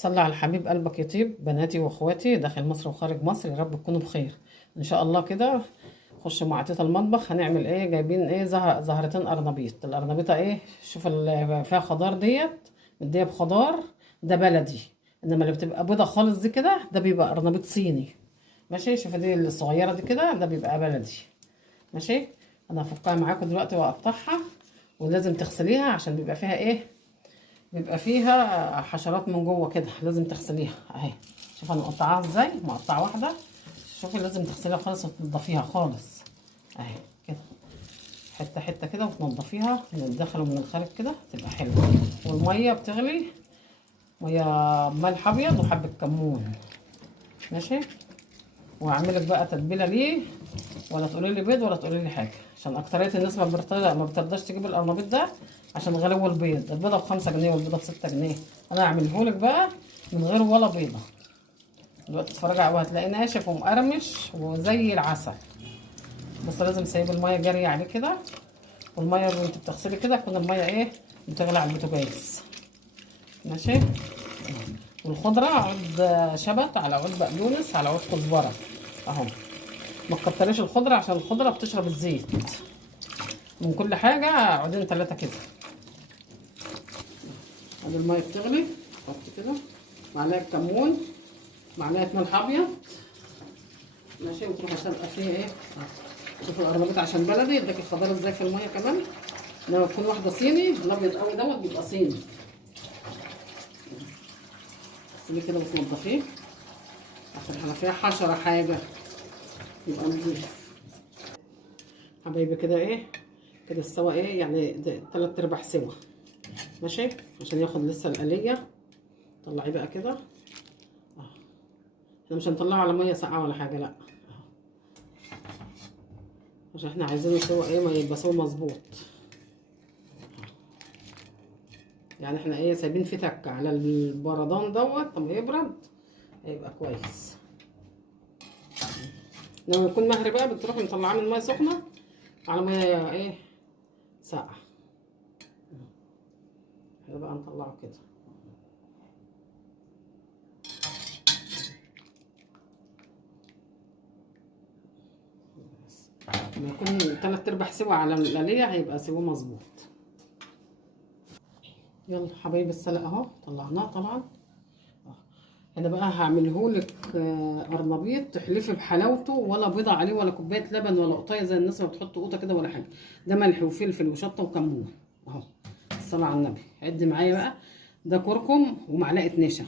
صلي على الحبيب قلبك يطيب. بناتي واخواتي داخل مصر وخارج مصر، يا رب تكونوا بخير ان شاء الله. كده خش مع تيتا المطبخ. هنعمل ايه؟ جايبين ايه؟ زهرتين قرنبيط. القرنبيطه ايه؟ شوف اللي فيها خضار ديت مديه بخضار، ده بلدي. انما اللي بتبقى بيضه خالص دي كده ده بيبقى قرنبيط صيني. ماشي؟ شوف دي الصغيره دي كده ده بيبقى بلدي. ماشي؟ انا هفكها معاكم دلوقتي واقطعها، ولازم تغسليها عشان بيبقى فيها ايه؟ بيبقى فيها حشرات من جوه كده، لازم تغسليها اهي. شوف انا مقطعاها ازاي، مقطعه واحده. شوفي لازم تغسليها خالص وتنضفيها خالص اهي كده، حته حته كده، وتنضفيها من الداخل ومن الخارج كده تبقى حلوه. والميه بتغلي ميه ملح ابيض وحبه كمون. ماشي؟ واعملك بقى تتبيله ليه، ولا تقولي لي بيض ولا تقولي لي حاجه، عشان اكتريه الناس ما بترضاش تجيب القرنبيط ده عشان غلو البيض. البيضه ب5 جنيه والبيضه ب6 جنيه. انا هعملهولك بقى من غير ولا بيضه. دلوقتي اتفرجي عليه وهتلاقيه ناشف ومقرمش وزي العسل. بس لازم تسيبي الميه جاريه عليه كده، والميه اللي انت بتغسلي كده تكون الميه ايه؟ بتغلي على البوتاجاز. ماشي؟ والخضره عود شبت على عود بقدونس على عود كزبره اهو. ما تكتريش الخضره عشان الخضره بتشرب الزيت. من كل حاجه عودين 3 كده. ادي الميه بتغلي، حطي كده معلقه كمون، معلقه ملح ابيض. ماشي؟ وتروحي سابقه فيها ايه؟ شوفي القرنبيط عشان بلدي اداكي الخضار ازاي في الميه كمان. لما تكون واحده صيني الابيض قوي دوت بيبقى صيني. تسيبيه كده وتنضفيه عشان لو فيها حشره حاجه يبقى نضيف. حبايبي كده ايه؟ كده السوا ايه يعني 3/4 سوا. ماشي؟ عشان ياخد لسه القليه. طلعيه بقى كده اهو. احنا مش هنطلعه على ميه ساقعه ولا حاجه، لا اهو، عشان احنا عايزينه سوا ايه؟ ما يبقى سوا مظبوط. يعني احنا ايه؟ سايبين فيه تكه على البردان دوت، لما يبرد هيبقى كويس. لما يكون مهري بقى بتروحي مطلعاه من ميه سخنه على ميه ايه؟ ساقعه. احنا بقى نطلعه كده. لما يكون 3/4 سوا على القليه هيبقى سوا مظبوط. يلا حبايبي السلق اهو طلعناه طبعا. انا بقى هعملهولك قرنبيط تحلفي بحلاوته، ولا بيضه عليه ولا كوبايه لبن ولا قطايه زي الناس ما بتحط قوطه كده ولا حاجه. ده ملح وفلفل وشطه وكمون اهو. الصلاه على النبي. عد معايا بقى. ده كركم ومعلقه نشا